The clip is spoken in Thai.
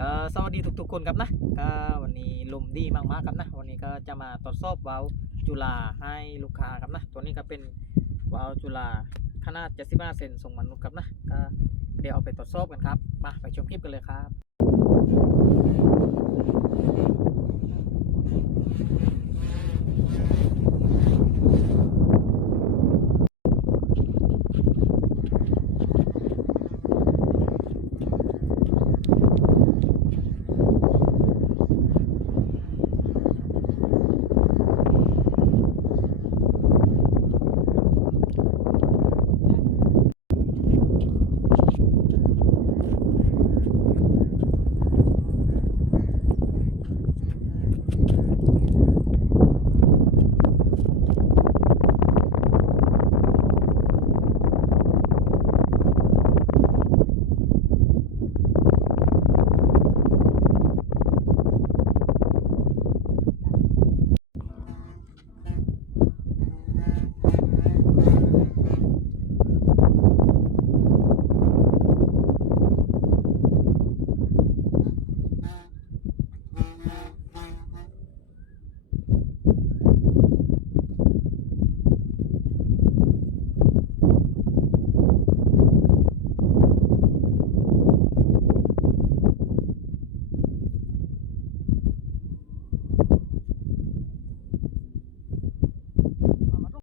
ก็สวัสดีทุกๆคนครับนะก็วันนี้ลมดีมากๆครับนะวันนี้ก็จะมาตรวจสอบวาล์วจุฬาให้ลูกค้าครับนะตัวนี้ก็เป็นวาล์วจุฬาขนาด75เซนทรงมนุษย์ครับนะก็เดี๋ยวเอาไปตรวจสอบกันครับมาไปชมคลิปกันเลยครับ